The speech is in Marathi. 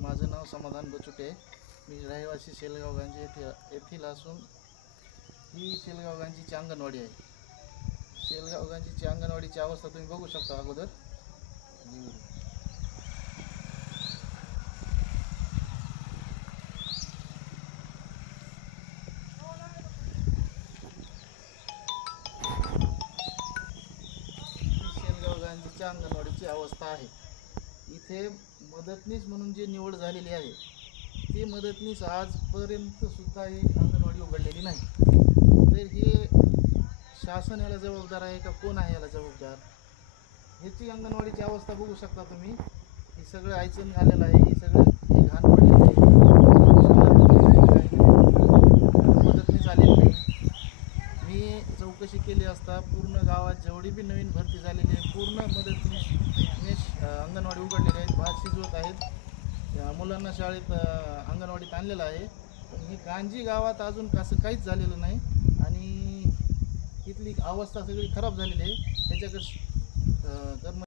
माझं नाव समाधान बुचुटे आहे. शेलगाव गांजी येथे येथील असून ही शेलगाव गांजीची अंगणवाडी आहे. शेलगाव गांजीची अंगणवाडीची अवस्था तुम्ही बघू शकता अगोदर. ही शेलगाव गांधीच्या अंगणवाडीची अवस्था आहे. इथे मदतनीस म्हणून जी निवड झालेली आहे ती मदतनीस आजपर्यंत सुद्धा ही अंगणवाडी उघडलेली नाही. तर हे शासन याला जबाबदार आहे का कोण आहे याला जबाबदार? ह्याची अंगणवाडीची अवस्था बघू शकता तुम्ही. हे सगळं आयचन झालेलं आहे हे सगळं हे घाण पडलेलं आहे. मदतनीस आलेली नाही. मी चौकशी केली असता पूर्ण गावात जेवढी बी नवीन भरती झालेली आहे पूर्ण अंगणवाडी उघडलेली आहेत भात शिजवत आहेत. या मुलांना शाळेत अंगणवाडीत आणलेलं आहे. पण ही कांजी गावात अजून असं काहीच झालेलं नाही. आणि इथली अवस्था सगळी खराब झालेली आहे. त्याच्याकडे कर्म